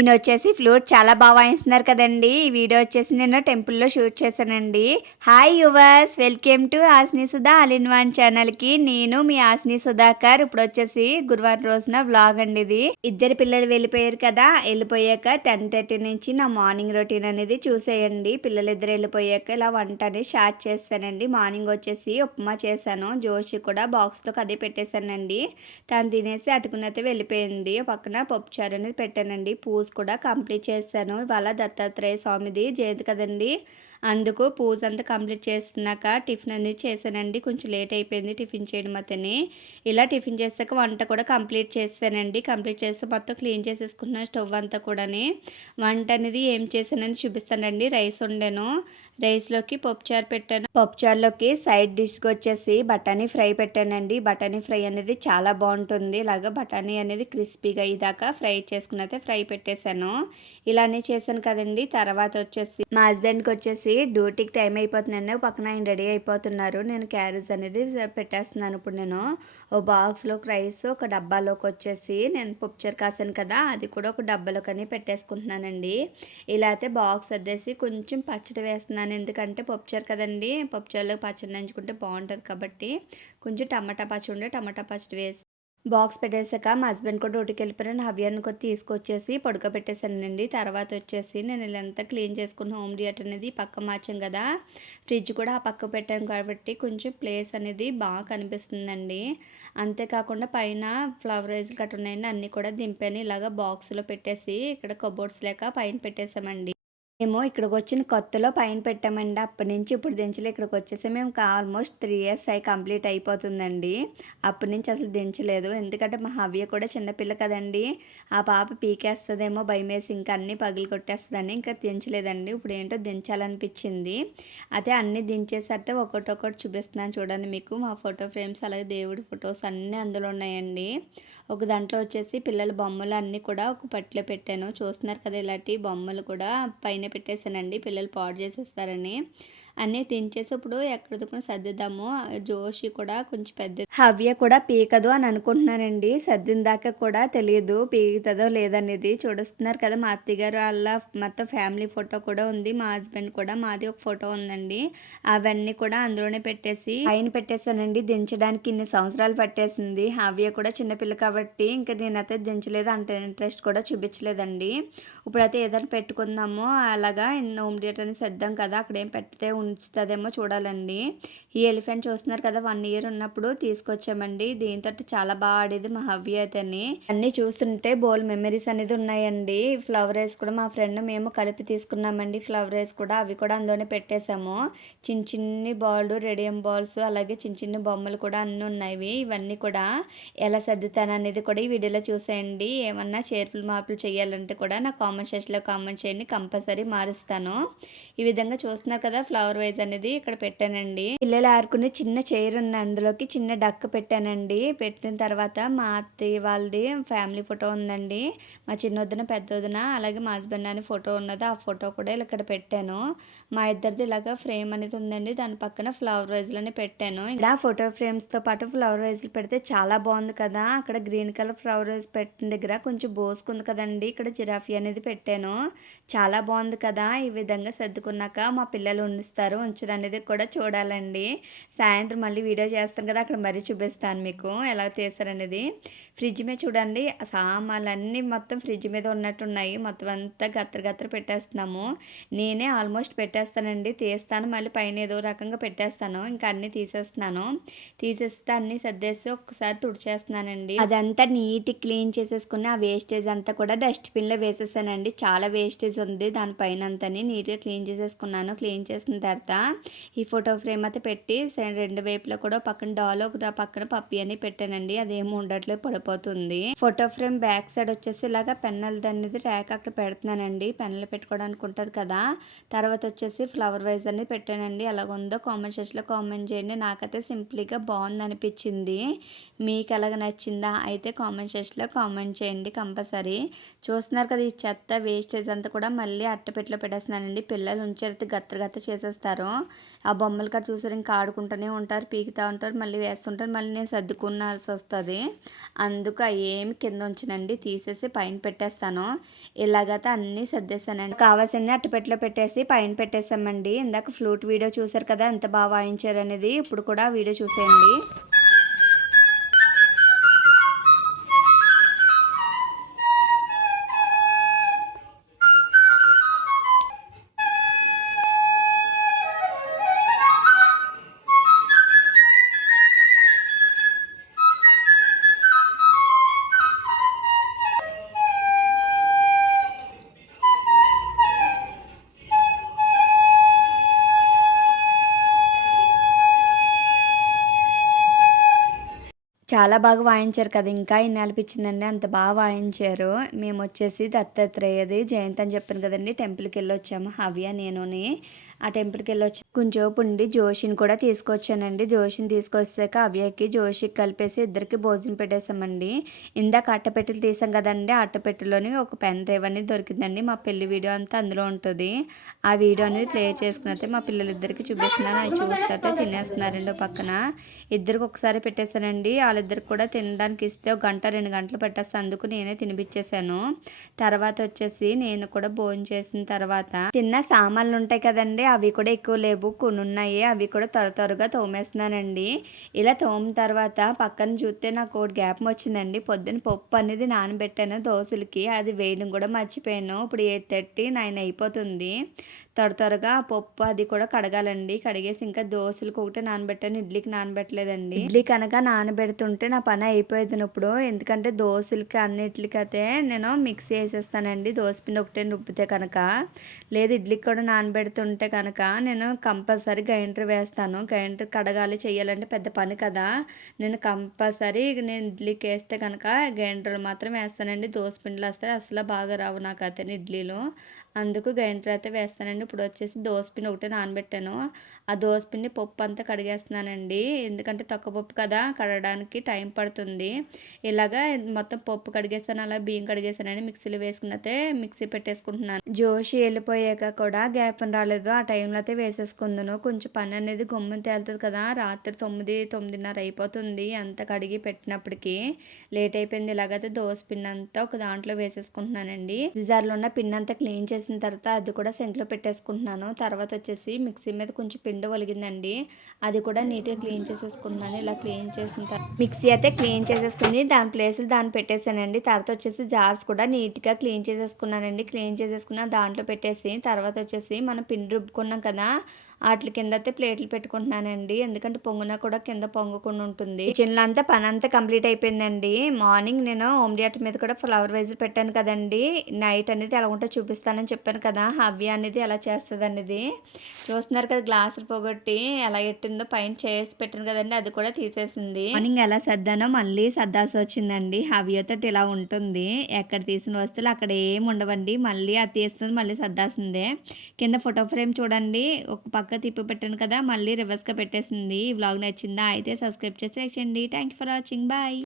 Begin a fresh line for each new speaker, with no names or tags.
నేను వచ్చేసి ఫ్లూట్ చాలా బాగా వాయిస్తున్నారు కదండి. ఈ వీడియో వచ్చేసి నేను టెంపుల్లో షూట్ చేశానండి. Hi yours welcome to ఆస్ని Sudha all in one ఛానల్కి. నేను మీ ఆస్ని సుధాకర్. ఇప్పుడు వచ్చేసి గురువారం రోజున వ్లాగ్ అండి ఇది. ఇద్దరు పిల్లలు వెళ్ళిపోయారు కదా. వెళ్ళిపోయాక టెన్ థర్టీ నుంచి నా మార్నింగ్ రొటీన్ అనేది చూసేయండి. పిల్లలు ఇద్దరు వెళ్ళిపోయాక ఇలా వంట అనేది స్టార్ట్ చేస్తానండి. మార్నింగ్ వచ్చేసి ఉప్మా చేశాను. జోషి కూడా బాక్స్లో అదే పెట్టేశానండి. తను తినేసి అటుకునైతే వెళ్ళిపోయింది. పక్కన పప్పుచారు అనేది పెట్టానండి. పూజ కూడా కంప్లీట్ చేశాను. ఇవాళ దత్తాత్రేయ స్వామిది జయంతి కదండి. అందుకు పూజ అంతా కంప్లీట్ చేస్తున్నాక టిఫిన్ అనేది చేశానండి. కొంచెం లేట్ అయిపోయింది టిఫిన్ చేయడం అతని. ఇలా టిఫిన్ చేసాక వంట కూడా కంప్లీట్ చేశానండి. కంప్లీట్ చేస్తే మొత్తం క్లీన్ చేసేసుకున్నాను స్టవ్ అంతా కూడాని. వంట అనేది ఏం చేశానని చూపిస్తానండి. రైస్ వండాను. రైస్లోకి పప్పుచారు పెట్టాను. పప్పుచారులోకి సైడ్ డిష్కి వచ్చేసి బఠానీ ఫ్రై పెట్టానండి. బఠానీ ఫ్రై అనేది చాలా బాగుంటుంది. ఇలాగ బఠానీ అనేది క్రిస్పీగా ఇదాకా ఫ్రై చేసుకుని ఫ్రై పెట్టాను పెట్టేశాను. ఇలానే చేశాను కదండి. తర్వాత వచ్చేసి మా హస్బెండ్కి వచ్చేసి డ్యూటీకి టైం అయిపోతుందండి. ఒక పక్కన ఆయన రెడీ అయిపోతున్నారు. నేను క్యారేజ్ అనేది పెట్టేస్తున్నాను ఇప్పుడు నేను. ఓ బాక్స్లోకి రైస్ ఒక డబ్బాలోకి వచ్చేసి నేను పుప్చర్ కాసాను కదా. అది కూడా ఒక డబ్బాలోకని పెట్టేసుకుంటున్నానండి. ఇలా అయితే బాక్స్ అద్దేసి కొంచెం పచ్చడి వేస్తున్నాను. ఎందుకంటే పప్పుచారు కదండి. పప్పుచారులో పచ్చడి నంచుకుంటే బాగుంటుంది కాబట్టి కొంచెం టమాటా పచ్చడి ఉండే టమాటా పచ్చడి వేసి బాక్స్ పెట్టేశాక మా హస్బెండ్ కూడా డ్యూటీకి వెళ్ళిపోయాను హవ్యాన్ని కొద్ది తీసుకొచ్చేసి పడుకోబెట్టేశానండి. తర్వాత వచ్చేసి నేను ఇల్లంతా క్లీన్ చేసుకున్న హోమ్ థియేటర్ అనేది పక్క మార్చాం కదా. ఫ్రిడ్జ్ కూడా ఆ పక్క పెట్టాను కాబట్టి కొంచెం ప్లేస్ అనేది బాగా కనిపిస్తుందండి. అంతేకాకుండా పైన ఫ్లవర్ వైజ్లు కట్ట ఉన్నాయండి. అన్నీ కూడా దింపాను. ఇలాగ బాక్స్లో పెట్టేసి ఇక్కడ కబోర్డ్స్ లేక పైన పెట్టేసామండి. మేము ఇక్కడికి వచ్చిన కొత్తలో పైన పెట్టామండి. అప్పటి నుంచి ఇప్పుడు దించలే. ఇక్కడికి వచ్చేసి మేము ఆల్మోస్ట్ త్రీ ఇయర్స్ అయి కంప్లీట్ అయిపోతుందండి. అప్పటి నుంచి అసలు దించలేదు. ఎందుకంటే మా హవ్య కూడా చిన్నపిల్ల కదండి. ఆ పాప పీకేస్తుందేమో భయం వేసి ఇంకా అన్నీ పగిలి కొట్టేస్తుందని ఇంకా దించలేదండి. ఇప్పుడు ఏంటో దించాలనిపించింది. అయితే అన్నీ ఒకటి ఒకటొకటి చూపిస్తున్నాను చూడండి మీకు. మా ఫోటో ఫ్రేమ్స్ అలాగే దేవుడి ఫొటోస్ అన్నీ అందులో ఉన్నాయండి. ఒక దాంట్లో వచ్చేసి పిల్లల బొమ్మలు అన్నీ కూడా ఒక పట్టులో పెట్టాను. చూస్తున్నారు కదా ఇలాంటి బొమ్మలు కూడా పైన పెట్టేశానండి. పిల్లలు పాడు చేసేస్తారని. అన్నీ తినేసి ఇప్పుడు ఎక్కడిదుకుని సర్దిద్దాము. జోషి కూడా కొంచెం పెద్ద హవ్య కూడా పీకదు అని అనుకుంటున్నానండి సర్దిన దాకా కూడా తెలియదు పీకుతుందో లేదనేది చూడుస్తున్నారు కదా. మా అత్తగారు వాళ్ళ మొత్తం ఫ్యామిలీ ఫోటో కూడా ఉంది. మా హస్బెండ్ కూడా మాది ఒక ఫోటో ఉందండి. అవన్నీ కూడా అందులోనే పెట్టేసి పైన పెట్టేశానండి. దించడానికి ఇన్ని సంవత్సరాలు పట్టేసింది. హవ్య కూడా చిన్నపిల్ల కాబట్టి ఇంకా నేనైతే దించలేదు. అంత ఇంట్రెస్ట్ కూడా చూపించలేదండి. ఇప్పుడైతే ఏదైనా పెట్టుకుందాము. అలాగా హోమ్ థియేటర్ అని సర్దాం కదా. అక్కడ ఏం పెడితే ఉంచుతుందేమో చూడాలండి. ఈ ఎలిఫెంట్ చూస్తున్నారు కదా వన్ ఇయర్ ఉన్నప్పుడు తీసుకొచ్చామండి. దీంతో చాలా బాగా ఆడేది మా హవ్య అయితేని. అన్నీ చూస్తుంటే బోల్ మెమరీస్ అనేది ఉన్నాయండి. ఫ్లవర్ రైస్ కూడా మా ఫ్రెండ్ మేము కలిపి తీసుకున్నామండి. ఫ్లవర్ రైస్ కూడా అవి కూడా అందులోనే పెట్టేశాము. చిన్న చిన్ని బాల్ రెడియం బాల్స్ అలాగే చిన్న చిన్న బొమ్మలు కూడా అన్నీ ఉన్నాయి. ఇవన్నీ కూడా ఎలా సర్దుతాను అనేది కూడా ఈ వీడియోలో చూసేయండి. ఏమన్నా చేర్పులు మార్పులు చేయాలంటే కూడా నా కామెంట్ సెక్షన్లో కామెంట్ చేయండి. కంపల్సరీ మారుస్తాను. ఈ విధంగా చూస్తున్నారు కదా ఫ్లవర్ ఫ్లవర్ వైజ్ అనేది ఇక్కడ పెట్టానండి. పిల్లలు ఆడుకునే చిన్న చైర్ ఉంది అందులోకి చిన్న డక్ పెట్టానండి. పెట్టిన తర్వాత మా అత్తయ్య వాళ్ళది ఫ్యామిలీ ఫోటో ఉందండి. మా చిన్నొద్దున పెద్దొద్దున అలాగే మా హస్బెండ్ అని ఫోటో ఉన్నది. ఆ ఫోటో కూడా ఇక్కడ పెట్టాను. మా ఇద్దరిది ఇలాగ ఫ్రేమ్ అనేది ఉందండి. దాని పక్కన ఫ్లవర్ వైజ్లని పెట్టాను. ఇలా ఫోటో ఫ్రేమ్స్తో పాటు ఫ్లవర్ వైజ్లు పెడితే చాలా బాగుంది కదా. అక్కడ గ్రీన్ కలర్ ఫ్లవర్ వైజ్ పెట్టిన దగ్గర కొంచెం బోసుకుంది కదండి. ఇక్కడ జిరాఫీ అనేది పెట్టాను. చాలా బాగుంది కదా. ఈ విధంగా సర్దుకున్నాక మా పిల్లలు ఉండిస్తారు. ఉంచడం అనేది కూడా చూడాలండి. సాయంత్రం మళ్ళీ వీడియో చేస్తాను కదా అక్కడ మరీ చూపిస్తాను మీకు ఎలా చేశారనేది ఫ్రిడ్జ్ మీద చూడండి సామాన్లు అన్నీ మొత్తం ఫ్రిడ్జ్ మీద ఉన్నట్టున్నాయి. మొత్తం అంతా గత్తర గత్తర పెట్టేస్తున్నాము. నేనే ఆల్మోస్ట్ పెట్టేస్తానండి. తీస్తాను మళ్ళీ పైన ఏదో రకంగా పెట్టేస్తాను. ఇంకా అన్నీ తీసేస్తున్నాను. తీసేస్తే అన్నీ సర్దేసి ఒక్కసారి తుడిచేస్తున్నానండి. అదంతా నీట్ క్లీన్ చేసేసుకుని ఆ వేస్టేజ్ అంతా కూడా డస్ట్బిన్లో వేసేసానండి. చాలా వేస్టేజ్ ఉంది. దానిపైన అంతని నీట్గా క్లీన్ చేసేసుకున్నాను. క్లీన్ చేసిన తర్వాత ఈ ఫోటో ఫ్రేమ్ అయితే పెట్టి రెండు వైపులో కూడా పక్కన డాల్ ఒక పక్కన పప్పి అని పెట్టానండి. అదేమి ఉండట్లేదు పడిపోతుంది. ఫోటో ఫ్రేమ్ బ్యాక్ సైడ్ వచ్చేసి ఇలాగా పెన్నలు అనేది ర్యాక్ అక్కడ పెడుతున్నానండి. పెన్నులు పెట్టుకోవడానికి ఉంటుంది కదా. తర్వాత వచ్చేసి ఫ్లవర్ వైజ్ అనేది పెట్టానండి. ఎలాగుందో కామెంట్ సెక్షన్లో కామెంట్ చేయండి. నాకైతే సింప్లీగా బాగుంది అనిపించింది. మీకు ఎలాగ నచ్చిందా అయితే కామెంట్ సెక్షన్లో కామెంట్ చేయండి కంపల్సరీ. చూస్తున్నారు కదా ఈ చెత్త వేస్టేజ్ అంతా కూడా మళ్ళీ అట్టపెట్టిలో పెట్టేస్తున్నానండి. పిల్లలు ఉంచేది గత్త గత్త చేసేస్తున్నారు. వేసేస్తారు ఆ బొమ్మలు కాడ చూసారు ఇంకా ఆడుకుంటూనే ఉంటారు పీకుతూ ఉంటారు మళ్ళీ వేస్తుంటారు మళ్ళీ నేను సర్దుకున్నాల్సి వస్తుంది. అందుకు అవి ఏమి కింద ఉంచనండి తీసేసి పైన పెట్టేస్తాను. ఇలాగైతే అన్నీ సర్దేశానండి. కావాల్సిన అట్టపెట్టలో పెట్టేసి పైన పెట్టేసామండి ఇందాక ఫ్లూట్ వీడియో చూసారు కదా ఎంత బాగా వాయించారు అనేది ఇప్పుడు కూడా వీడియో చూసేయండి. చాలా బాగా వాయించారు కదా. ఇంకా ఇన్ని అనిపించిందండి అంత బాగా వాయించారు. మేము వచ్చేసి దత్తాత్రేయది జయంతి అని చెప్పాను కదండి. టెంపుల్కి వెళ్ళి వచ్చాము హవ్య నేనుని. ఆ టెంపుల్కి వెళ్ళి వచ్చి కొంచెంసేపు ఉండి జోషిని కూడా తీసుకొచ్చానండి. జోషిని తీసుకొచ్చాక హవ్యకి జోషికి కలిపేసి ఇద్దరికి భోజనం పెట్టేసామండి ఇందాక అట్టపెట్టెలు తీసాం కదండి. అట్టపెట్టెలోని ఒక పెన్ డ్రైవ్ అనేది దొరికిందండి. మా పెళ్ళి వీడియో అంతా అందులో ఉంటుంది. ఆ వీడియో అనేది ప్లే చేసుకున్నైతే మా పిల్లలిద్దరికి చూపిస్తున్నాను. అది చూస్తే తినేస్తున్నారండి పక్కన. ఇద్దరికి ఒకసారి పెట్టేశానండి. వాళ్ళిద్దరికి కూడా తినడానికి ఇస్తే ఒక గంట రెండు గంటలు పెట్టేస్తాను అందుకు నేనే తినిపించేశాను తర్వాత వచ్చేసి నేను కూడా భోజనం చేసిన తర్వాత తిన్న సామాన్లు ఉంటాయి కదండి అవి కూడా ఎక్కువ లేవు కొన్ని ఉన్నాయి అవి కూడా త్వర త్వరగా తోమేస్తున్నానండి. ఇలా తోమిన తర్వాత పక్కన చూస్తే నాకు ఒకటి గ్యాప్ వచ్చిందండి. పొద్దున్న పప్పు అనేది నానబెట్టాను దోశలకి అది వేయడం కూడా మర్చిపోయాను. ఇప్పుడు ఎయిట్ థర్టీ నైన్ అయిపోతుంది. త్వర త్వరగా పప్పు అది కూడా కడగాలండి. కడిగేసి ఇంకా దోశలకు ఒకటే నానబెట్టాను. ఇడ్లీకి నానబెట్టలేదండి. ఇడ్లీ కనుక నానబెడుతుంటే నా పని అయిపోయేది ఇప్పుడు ఎందుకంటే దోశలకి అన్నిటికైతే అయితే నేను మిక్సీ వేసేస్తానండి పిండి ఒకటే రుబ్బితే కనుక. లేదు ఇడ్లీకి కూడా నానబెడుతుంటే కనుక నేను కంపల్సరీ గ్రైండర్ వేస్తాను. గ్రైండర్ కడగాలి చేయాలంటే పెద్ద పని కదా. నేను కంపల్సరీ నేను ఇడ్లీకి వేస్తే కనుక గ్రైండర్లు మాత్రం వేస్తానండి. పిండిలు వస్తే అసలు బాగా రావు నాకు అయితే ఇడ్లీలు. అందుకు గ్రైండర్ అయితే వేస్తానండి. ఇప్పుడు వచ్చేసి దోసపిండి ఒకటే నానబెట్టాను. ఆ దోసపిండి పప్పు అంతా కడిగేస్తున్నానండి. ఎందుకంటే తక్కువ పప్పు కదా కడగడానికి టైం పడుతుంది. ఇలాగా మొత్తం పప్పు కడిగేస్తాను అలా బియ్యం కడిగేసానని మిక్సీలో వేసుకున్నతే మిక్సీ పెట్టేసుకుంటున్నాను. జోషి వెళ్ళిపోయాక కూడా గ్యాప్ రాలేదు. ఆ టైంలో అయితే వేసేసుకుందును. కొంచెం పని అనేది గమ్మున తేలుతుంది కదా రాత్రి తొమ్మిది తొమ్మిదిన్నర అయిపోతుంది. అంత కడిగి పెట్టినప్పటికీ లేట్ అయిపోయింది. ఇలాగైతే దోశ పిండి అంతా ఒక దాంట్లో వేసేసుకుంటున్నానండి. జిజార్లో ఉన్న పిండి అంతా క్లీన్ చేసి చేసిన తర్వాత అది కూడా సెంట్లో పెట్టేసుకుంటున్నాను. తర్వాత వచ్చేసి మిక్సీ మీద కొంచెం పిండి ఒలిగిందండి. అది కూడా నీట్గా క్లీన్ చేసేసుకుంటున్నాను. ఇలా క్లీన్ చేసిన తర్వాత మిక్సీ అయితే క్లీన్ చేసేసుకుని దాని ప్లేస్లో దాన్ని పెట్టేసానండి తర్వాత వచ్చేసి జార్స్ కూడా నీట్గా క్లీన్ చేసేసుకున్నానండి. క్లీన్ చేసేసుకున్న దాంట్లో పెట్టేసి తర్వాత వచ్చేసి మనం పిండి రుబ్బుకున్నాం కదా వాటి కింద అయితే ప్లేట్లు పెట్టుకుంటున్నానండి. ఎందుకంటే పొంగున కూడా కింద పొంగకుండా ఉంటుంది. కిచెన్లో అంతా పని అంతా కంప్లీట్ అయిపోయిందండి. మార్నింగ్ నేను ఓమ్డియాట్ మీద కూడా ఫ్లవర్ వైజర్ పెట్టాను కదండి. నైట్ అనేది ఎలా ఉంటే చూపిస్తానని చెప్పాను కదా. హవ్య అనేది ఎలా చేస్తుంది అనేది. చూస్తున్నారు కదా గ్లాసులు పోగొట్టి ఎలా ఎట్టిందో పైన చేసి పెట్టాను కదండి. అది కూడా తీసేసింది. మార్నింగ్ ఎలా సర్దానో మళ్ళీ సర్దాల్సి వచ్చిందండి. హవ్యతో ఇలా ఉంటుంది. ఎక్కడ తీసిన వస్తువులు అక్కడ ఏం ఉండవండి. మళ్ళీ అది తీస్తుంది మళ్ళీ సర్దాల్సిందే. కింద ఫోటో ఫ్రేమ్ చూడండి. ఒక పక్క పక్క తిప్పి పెట్టాను కదా మళ్ళీ రివర్స్గా పెట్టేసింది. ఈ వ్లాగ్ నచ్చిందా అయితే సబ్స్క్రైబ్ చేసి thank you for watching bye